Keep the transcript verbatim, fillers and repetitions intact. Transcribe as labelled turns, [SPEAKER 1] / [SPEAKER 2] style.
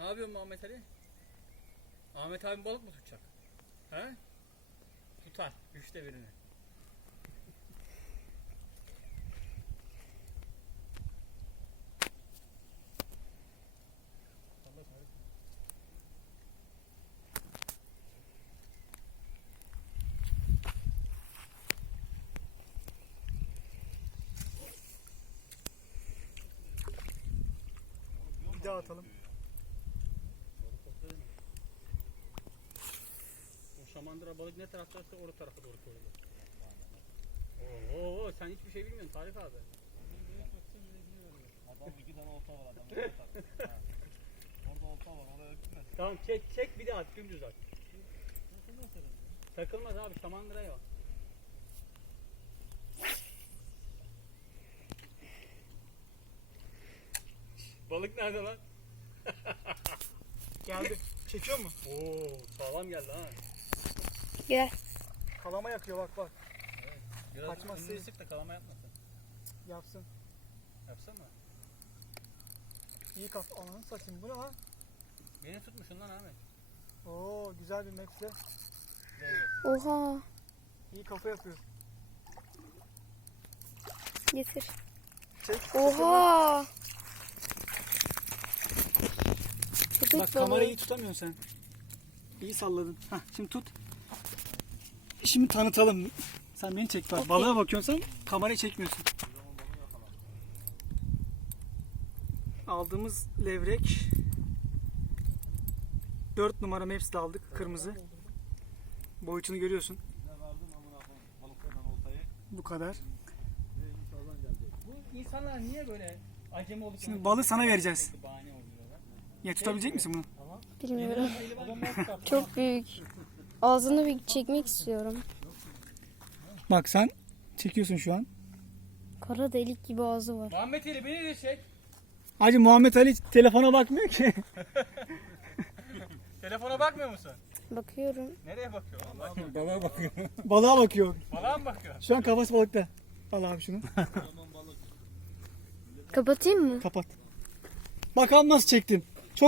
[SPEAKER 1] yapıyorsun Muhammed Ali? Ahmet abi balık mı tutacak? He? Tutar. Üçte birini.
[SPEAKER 2] Bir daha atalım.
[SPEAKER 1] O şamandıra balık ne taraftaysa o tarafa doğru koyulur. Oo, sen hiçbir şey bilmiyorsun Tarık abi.
[SPEAKER 3] Adam iki tane olta var adamın. Orada olta var, oraya öpmez.
[SPEAKER 1] Tamam çek çek bir de at dümdüz at. Takılmaz abi şamandıra yok. Balık nerede lan?
[SPEAKER 2] Geldi. Çekiyor mu?
[SPEAKER 1] Oo, sağlam geldi ha.
[SPEAKER 4] Gel.
[SPEAKER 2] Kalama yakıyor bak bak.
[SPEAKER 1] Biraz
[SPEAKER 2] Kaçmaz
[SPEAKER 1] önünü
[SPEAKER 2] değil.
[SPEAKER 1] sık da kalama yapmasın.
[SPEAKER 2] Yapsın.
[SPEAKER 1] Yapsana.
[SPEAKER 2] İyi kaf. Ananı satayım. Bu ne lan?
[SPEAKER 1] Beni tutmuşsun lan Ahmet.
[SPEAKER 2] Oo güzel bir maps'le.
[SPEAKER 4] Oha.
[SPEAKER 2] İyi kafa yapıyor.
[SPEAKER 4] Getir.
[SPEAKER 2] Çek.
[SPEAKER 4] Oha. Köpek
[SPEAKER 2] Bak
[SPEAKER 4] balığı.
[SPEAKER 2] kamerayı iyi tutamıyorsun sen. İyi salladın. Hah şimdi tut. Şimdi tanıtalım. Sen beni çek bak. Balığa bakıyorsun sen kamerayı çekmiyorsun. Aldığımız levrek dört numara Maps'le aldık. Kırmızı. Boyutunu görüyorsun.
[SPEAKER 3] Ne verdim amına koyayım balıklardan oltayı.
[SPEAKER 2] Bu kadar.
[SPEAKER 3] Ve inşallah gelecek.
[SPEAKER 1] Bu insanlar niye böyle acemi olduklarını...
[SPEAKER 2] Şimdi balığı sana vereceğiz.
[SPEAKER 1] Bahane oluyorlar.
[SPEAKER 2] Ya tutabilecek misin bunu?
[SPEAKER 4] Bilmiyorum.
[SPEAKER 1] Adam nasıl kaptı?
[SPEAKER 4] Çok büyük. Ağzını bir çekmek istiyorum.
[SPEAKER 2] Bak sen çekiyorsun şu an.
[SPEAKER 4] Kara delik gibi ağzı var.
[SPEAKER 1] Muhammed Ali beni de çek.
[SPEAKER 2] Hacı Muhammed Ali telefona bakmıyor ki.
[SPEAKER 1] Telefona bakmıyor musun?
[SPEAKER 4] Bakıyorum.
[SPEAKER 1] Nereye bakıyorsun? Bak.
[SPEAKER 3] Balığa bakıyor.
[SPEAKER 2] Balığa bakıyor.
[SPEAKER 1] Balığa mı bakıyor?
[SPEAKER 2] Şu an kafası balıkta. Al abi şunu.
[SPEAKER 4] Kapatayım mı?
[SPEAKER 2] Kapat. Bakalım nasıl çektin.